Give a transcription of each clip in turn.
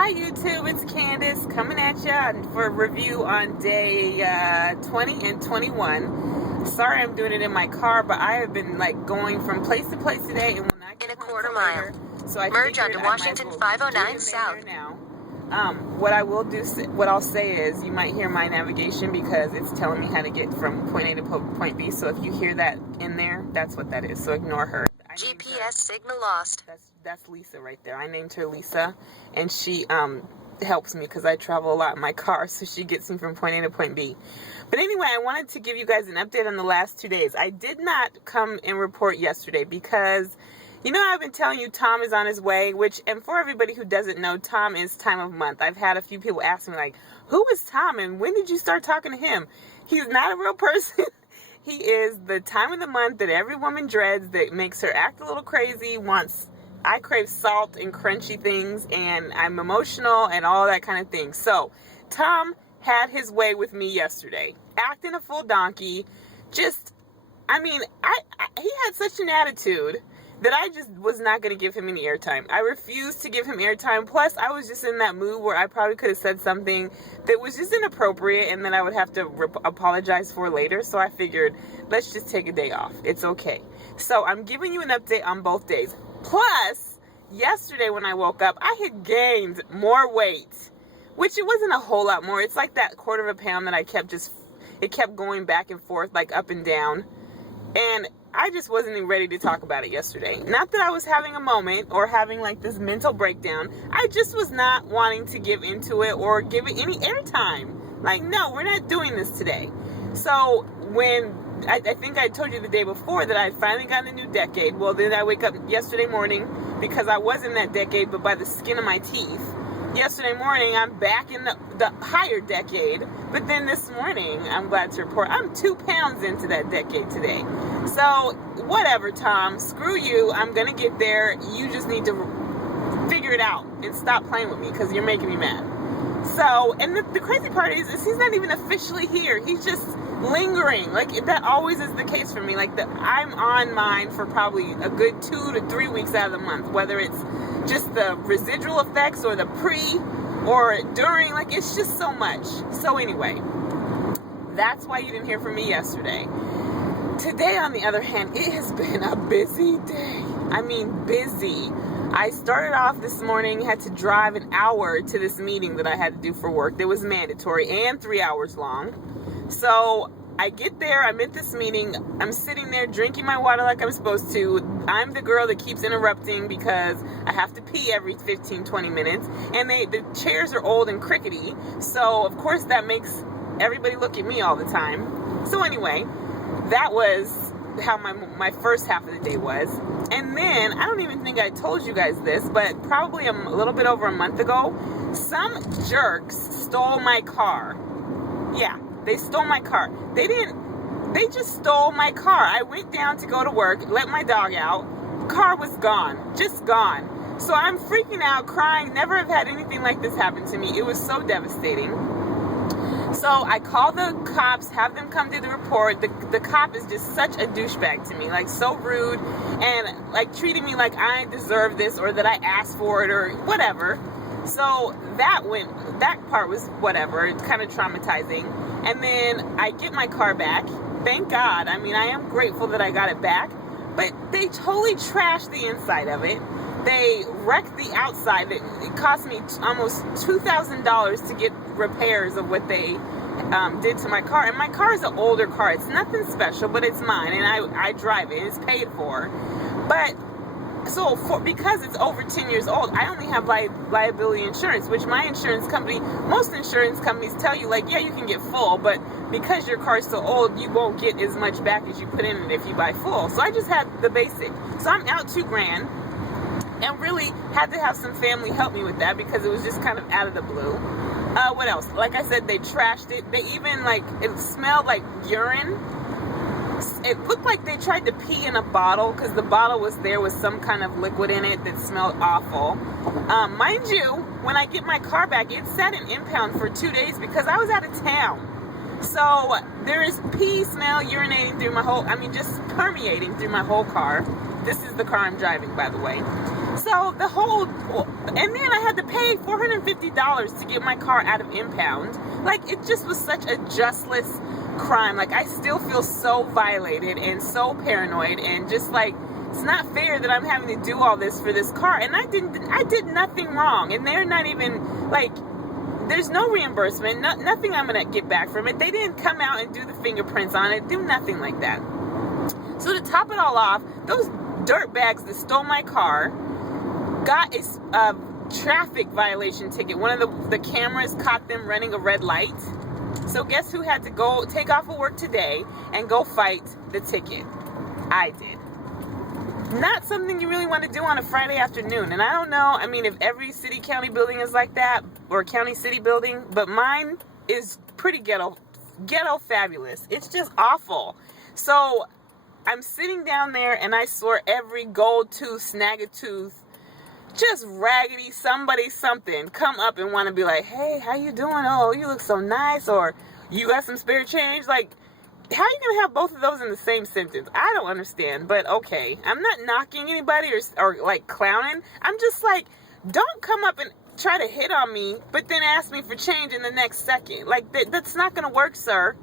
Hi YouTube, it's Candace coming at you for a review on day 20 and 21. Sorry I'm doing it in my car, but I have been like going from place to place today, and when I in a quarter mile, later, so I merge onto Washington 509 South. Now, what I'll say is you might hear my navigation because it's telling me how to get from point A to point B. So if you hear that in there, that's what that is. So ignore her. GPS signal lost. That's Lisa right there. I named her Lisa, and she helps me because I travel a lot in my car, so she gets me from point A to point B. But anyway, I wanted to give you guys an update on the last 2 days. I did not come and report yesterday because, you know, I've been telling you Tom is on his way, and for everybody who doesn't know, Tom is time of month. I've had a few people ask me, like, who is Tom and when did you start talking to him? He's not a real person. He is the time of the month that every woman dreads, that makes her act a little crazy, I crave salt and crunchy things, and I'm emotional and all that kind of thing. So, Tom had his way with me yesterday, acting a full donkey. He had such an attitude that I just was not going to give him any airtime. I refused to give him airtime. Plus, I was just in that mood where I probably could have said something that was just inappropriate and then I would have to apologize for later. So I figured, let's just take a day off. It's okay. So I'm giving you an update on both days. Plus, yesterday when I woke up, I had gained more weight, which it wasn't a whole lot more. It's like that quarter of a pound that it kept going back and forth, like up and down. And I just wasn't even ready to talk about it yesterday. Not that I was having a moment or having like this mental breakdown. I just was not wanting to give into it or give it any airtime. Like, no, we're not doing this today. So when I think I told you the day before that I finally got a new decade. Well, then I wake up yesterday morning because I was in that decade, but by the skin of my teeth. Yesterday morning, I'm back in the higher decade. But then this morning, I'm glad to report, I'm 2 pounds into that decade today. So, whatever, Tom. Screw you. I'm going to get there. You just need to figure it out and stop playing with me because you're making me mad. So, and the crazy part is he's not even officially here. He's just lingering. Like, that always is the case for me. Like, I'm on mine for probably a good 2 to 3 weeks out of the month, whether it's just the residual effects or the pre or during. Like, it's just so much. So anyway, that's why you didn't hear from me yesterday. Today, on the other hand, it has been a busy day. I mean, busy. I started off this morning, had to drive an hour to this meeting that I had to do for work. That was mandatory and 3 hours long. So I get there, I'm at this meeting, I'm sitting there drinking my water like I'm supposed to. I'm the girl that keeps interrupting because I have to pee every 15, 20 minutes. And the chairs are old and crickety. So, of course, that makes everybody look at me all the time. So anyway, that was how my first half of the day was. And then, I don't even think I told you guys this, but probably a little bit over a month ago, some jerks stole my car. Yeah, they stole my car. They just stole my car. I went down to go to work, let my dog out. Car was gone, just gone. So I'm freaking out, crying. Never have had anything like this happen to me. It was so devastating. So I call the cops, have them come do the report. The cop is just such a douchebag to me, like so rude and like treating me like I deserve this or that I asked for it or whatever. So that part was whatever, it's kind of traumatizing. And then I get my car back. Thank God. I mean, I am grateful that I got it back, but they totally trashed the inside of it. They wrecked the outside. It cost me almost $2,000 to get repairs of what they did to my car. And my car is an older car. It's nothing special, but it's mine, and I drive it. It's paid for. But so because it's over 10 years old, I only have liability insurance, which my insurance company, most insurance companies tell you, like, yeah, you can get full, but because your car's so old, you won't get as much back as you put in it if you buy full. So I just had the basic. So I'm out $2,000. And really had to have some family help me with that because it was just kind of out of the blue. What else? Like I said, they trashed it. They even, it smelled like urine. It looked like they tried to pee in a bottle because the bottle was there with some kind of liquid in it that smelled awful. Mind you, when I get my car back, it sat in impound for 2 days because I was out of town. So there is pee smell urinating through just permeating through my whole car. This is the car I'm driving, by the way. So and then I had to pay $450 $150 to get my car out of impound. Like, it just was such a justless crime. Like, I still feel so violated and so paranoid, and just like, it's not fair that I'm having to do all this for this car, and I did nothing wrong, and they're not even, like, there's no reimbursement, nothing I'm gonna get back from it. They didn't come out and do the fingerprints on it, do nothing like that. So to top it all off, those dirtbags that stole my car got a traffic violation ticket. One of the cameras caught them running a red light. So guess who had to go take off of work today and go fight the ticket? I did. Not something you really want to do on a Friday afternoon. And I don't know, I mean, if every city county building is like that, or county city building, but mine is pretty ghetto fabulous. It's just awful. So I'm sitting down there, and I swear every gold tooth, snag-a-tooth, just raggedy somebody something come up and want to be like, hey, how you doing? Oh, you look so nice. Or you got some spare change? Like, how are you going to have both of those in the same sentence? I don't understand, but okay. I'm not knocking anybody or like clowning. I'm just like, don't come up and try to hit on me, but then ask me for change in the next second. Like, that's not going to work, sir.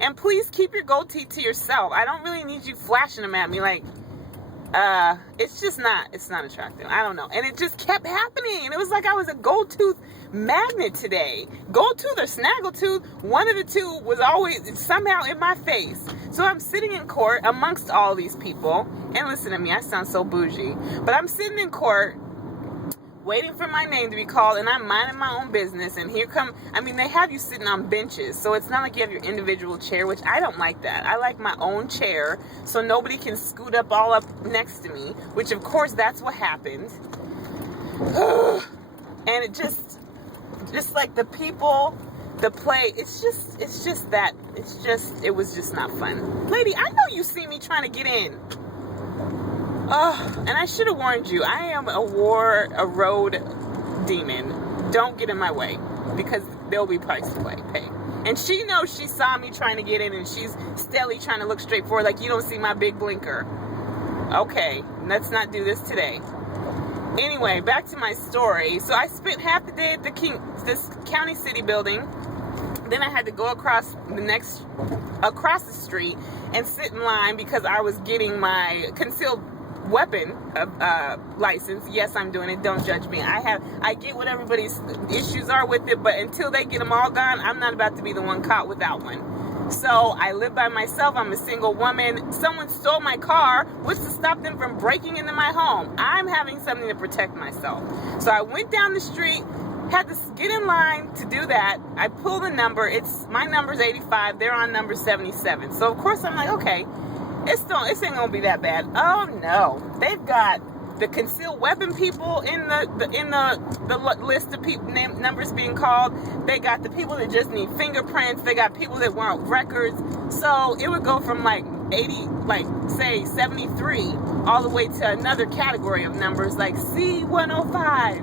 And please keep your gold teeth to yourself. I don't really need you flashing them at me like, it's not attractive. I don't know. And it just kept happening. It was like I was a gold tooth magnet today. Gold tooth or snaggletooth, one of the two was always somehow in my face. So I'm sitting in court amongst all these people. And listen to me, I sound so bougie. But I'm sitting in court waiting for my name to be called, and I'm minding my own business, and they have you sitting on benches, so it's not like you have your individual chair, which I don't like that. I like my own chair, so nobody can scoot up all up next to me, which of course that's what happened. And it just like the people, the play, it was just not fun. Lady, I know you see me trying to get in. Oh, and I should have warned you. I am a road demon. Don't get in my way, because there'll be price to pay. And she knows she saw me trying to get in, and she's steadily trying to look straight forward like you don't see my big blinker. Okay, let's not do this today. Anyway, back to my story. So I spent half the day at this county city building. Then I had to go across the street and sit in line because I was getting my concealed weapon license. Yes, I'm doing it. Don't judge me. I get what everybody's issues are with it, but until they get them all gone, I'm not about to be the one caught without one. So I live by myself. I'm a single woman. Someone stole my car. What's to stop them from breaking into my home? I'm having something to protect myself. So I went down the street, had to get in line to do that. I pulled the number. My number's 85. They're on number 77. So of course I'm like, okay, it ain't gonna be that bad. Oh no, they've got the concealed weapon people in the list of people numbers being called. They got the people that just need fingerprints. They got people that want records. So it would go from like 80, like say 73, all the way to another category of numbers like C105.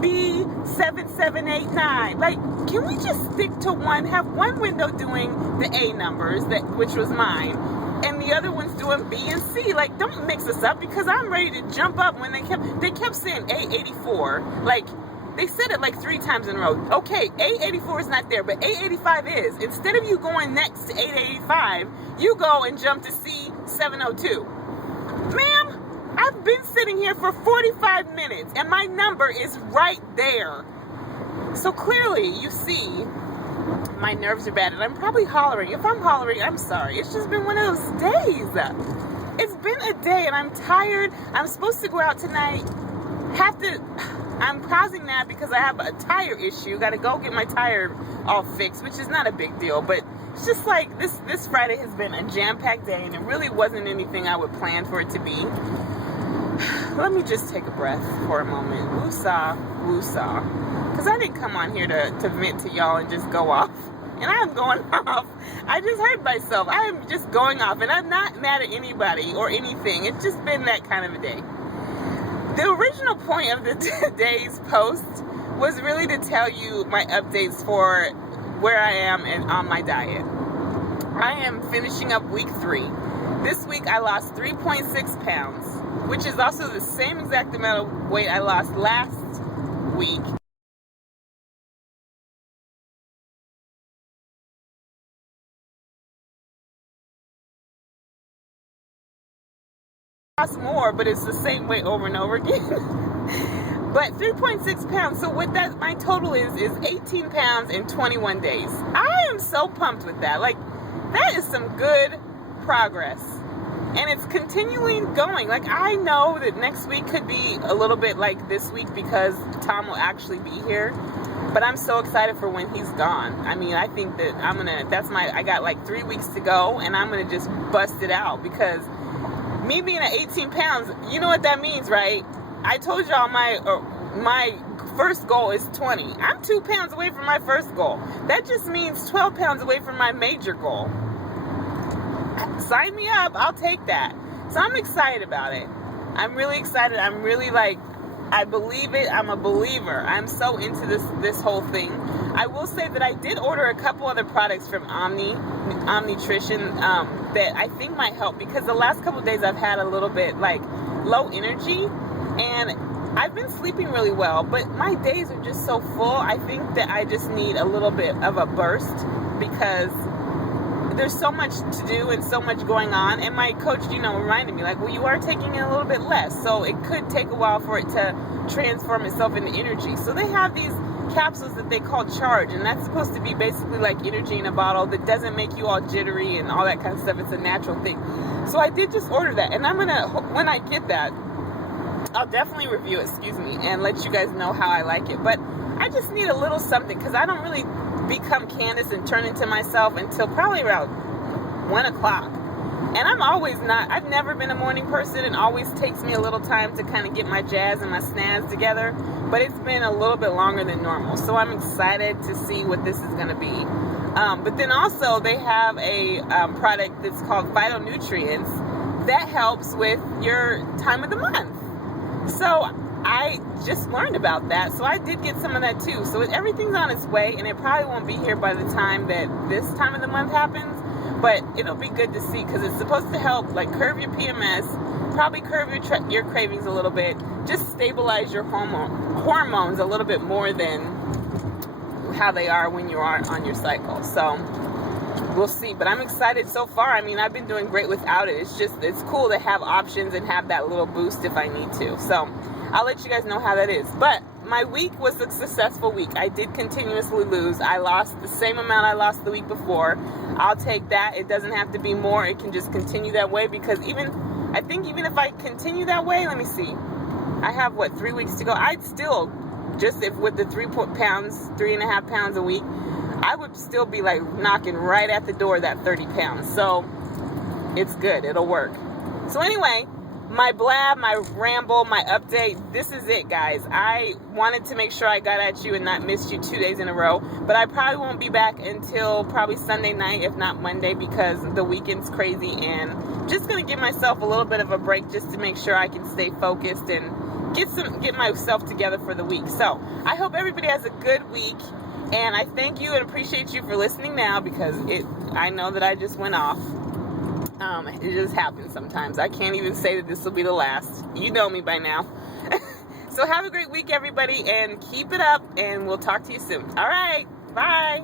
B7789. Like, can we just stick to one? Have one window doing the A numbers, which was mine, and the other one's doing B and C. Like, don't mix us up, because I'm ready to jump up when they kept saying A84. Like, they said it like 3 times in a row. Okay, A84 is not there, but A85 is. Instead of you going next to A85, you go and jump to C702. Ma'am, I've been sitting here for 45 minutes, and my number is right there. So clearly, you see, my nerves are bad, and I'm probably hollering. If I'm hollering, I'm sorry. It's just been one of those days. It's been a day, and I'm tired. I'm supposed to go out tonight. I'm pausing that because I have a tire issue. Got to go get my tire all fixed, which is not a big deal, but it's just like this Friday has been a jam-packed day, and it really wasn't anything I would plan for it to be. Let me just take a breath for a moment. Woosah, woosah. Because I didn't come on here to vent to y'all and just go off. And I'm going off. I just heard myself. I am just going off. And I'm not mad at anybody or anything. It's just been that kind of a day. The original point of today's post was really to tell you my updates for where I am and on my diet. I am finishing up week 3. This week I lost 3.6 pounds, which is also the same exact amount of weight I lost last week. lost more, but it's the same weight over and over again. But 3.6 pounds. So what that my total is 18 pounds in 21 days. I am so pumped with that. Like, that is some good progress. And it's continuing going. Like, I know that next week could be a little bit like this week because Tom will actually be here. But I'm so excited for when he's gone. I mean, I think that I got like 3 weeks to go, and I'm gonna just bust it out, because me being at 18 pounds, you know what that means, right? I told y'all my first goal is 20. I'm 2 pounds away from my first goal. That just means 12 pounds away from my major goal. Sign me up, I'll take that. So I'm excited about it. I'm really excited. I'm really I believe it. I'm a believer. I'm so into this whole thing. I will say that I did order a couple other products from Omnitrition that I think might help, because the last couple of days I've had a little bit low energy, and I've been sleeping really well, but my days are just so full. I think that I just need a little bit of a burst, because there's so much to do and so much going on. And my coach, reminded me, well, you are taking it a little bit less, so it could take a while for it to transform itself into energy. So they have these capsules that they call Charge, and that's supposed to be basically like energy in a bottle that doesn't make you all jittery and all that kind of stuff. It's a natural thing. So I did just order that, and I'm gonna, when I get that, I'll definitely review it, and let you guys know how I like it. But I just need a little something, because I don't really become Candace and turn into myself until probably around 1 o'clock. And I've never been a morning person. It always takes me a little time to kind of get my jazz and my snaz together, but it's been a little bit longer than normal. So I'm excited to see what this is going to be. But then also they have a product that's called Phytonutrients that helps with your time of the month. So I just learned about that, so I did get some of that too. So everything's on its way, and it probably won't be here by the time that this time of the month happens, but it'll be good to see, because it's supposed to help curb your PMS, probably curb your cravings a little bit, just stabilize your hormones a little bit more than how they are when you are on your cycle. So we'll see, but I'm excited so far. I mean, I've been doing great without it. It's cool to have options and have that little boost if I need to. So I'll let you guys know how that is. But my week was a successful week. I did continuously lose. I lost the same amount I lost the week before. I'll take that. It doesn't have to be more. It can just continue that way, because I think even if I continue that way, let me see. I have 3 weeks to go. I'd still, with the 3.5 pounds a week, I would still be knocking right at the door that 30 pounds. So it's good. It'll work. So anyway, my blab, my ramble, my update, this is it, guys. I wanted to make sure I got at you and not missed you 2 days in a row, but I probably won't be back until probably Sunday night, if not Monday, because the weekend's crazy, and just going to give myself a little bit of a break just to make sure I can stay focused and get myself together for the week. So I hope everybody has a good week, and I thank you and appreciate you for listening now, because I know that I just went off. It just happens sometimes. I can't even say that this will be the last. You know me by now. So have a great week, everybody, and keep it up, and we'll talk to you soon. All right. Bye.